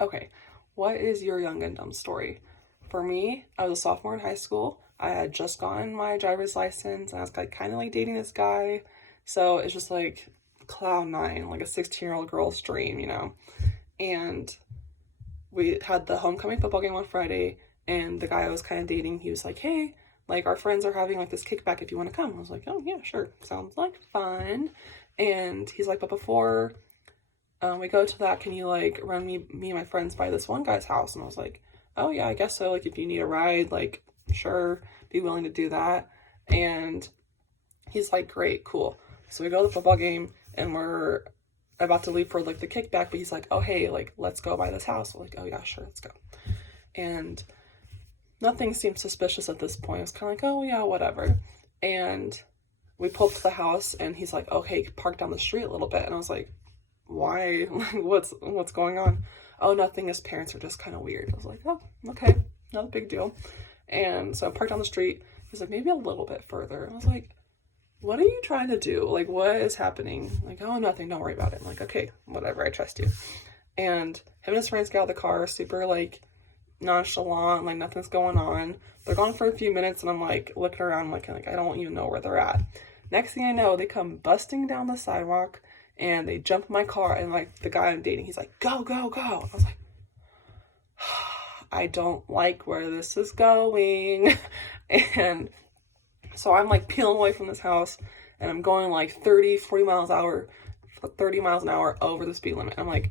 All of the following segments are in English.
Okay, what is your young and dumb story? For me, I was a sophomore in high school. I had just gotten my driver's license and I was like kind of like dating this guy. So it's just like cloud nine, like a 16-year-old girl's dream, you know? And we had the homecoming football game on Friday, and the guy I was kind of dating, he was like, hey, like our friends are having like this kickback if you want to come. I was like, oh yeah, sure. Sounds like fun. And he's like, but before we go to that, can you like run me and my friends by this one guy's house? And I was like, oh yeah, I guess so. Like if you need a ride, like sure, be willing to do that. And he's like, great, cool. So we go to the football game and we're about to leave for like the kickback, but he's like, oh hey, like let's go by this house. I'm like, oh yeah, sure, let's go. And nothing seemed suspicious at this point. It was kind of like, oh yeah, whatever. And we pulled up to the house and he's like, okay, park down the street a little bit. And I was like, why? Like, what's going on? Oh, nothing. His parents are just kind of weird. I was like, oh, okay, not a big deal. And so I parked on the street. He's like, maybe a little bit further. And I was like, what are you trying to do? Like, what is happening? Like, oh, nothing. Don't worry about it. I'm like, okay, whatever. I trust you. And him and his friends get out of the car, super like nonchalant, like nothing's going on. They're gone for a few minutes, and I'm like looking around, like I don't even know where they're at. Next thing I know, they come busting down the sidewalk and they jump in my car, and like the guy I'm dating, he's like, go, go, go. I was like, I don't like where this is going. And so I'm like peeling away from this house and I'm going like 30 miles an hour over the speed limit. I'm like,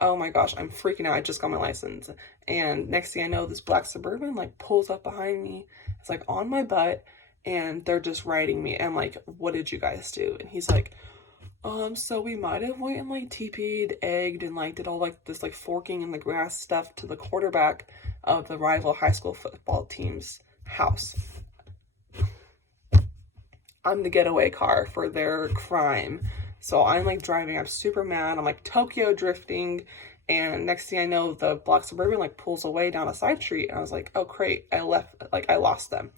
oh my gosh, I'm freaking out. I just got my license. And next thing I know, this black Suburban like pulls up behind me. It's like on my butt and they're just riding me. And I'm like, what did you guys do? And he's like, so we might have went and like TP'd, egged, and like did all like this like forking in the grass stuff to the quarterback of the rival high school football team's house. I'm the getaway car for their crime. So I'm like driving, I'm super mad. I'm like Tokyo drifting. And next thing I know, the black Suburban like pulls away down a side street. And I was like, oh, great. I lost them.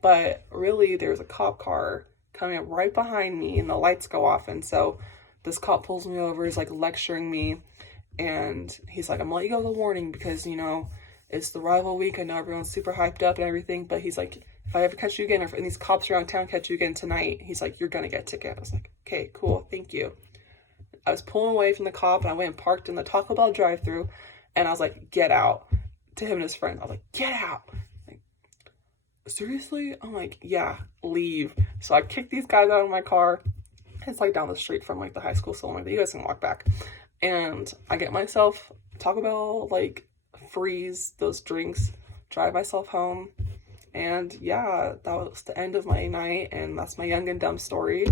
But really, there's a cop car coming up right behind me and the lights go off. And so this cop pulls me over, is like lecturing me. And he's like, I'm gonna let you go with a warning because, you know, it's the rival week. I know everyone's super hyped up and everything. But he's like, if I ever catch you again, or if these cops around town catch you again tonight, he's like, you're gonna get a ticket. I was like, okay, cool, thank you. I was pulling away from the cop and I went and parked in the Taco Bell drive-thru and I was like, get out, to him and his friend. I was like, get out. Like, seriously? I'm like, yeah, leave. So I kicked these guys out of my car. It's like down the street from like the high school, so I'm like, you guys can walk back. And I get myself Taco Bell, like freeze those drinks, drive myself home. And yeah, that was the end of my night, and that's my young and dumb story.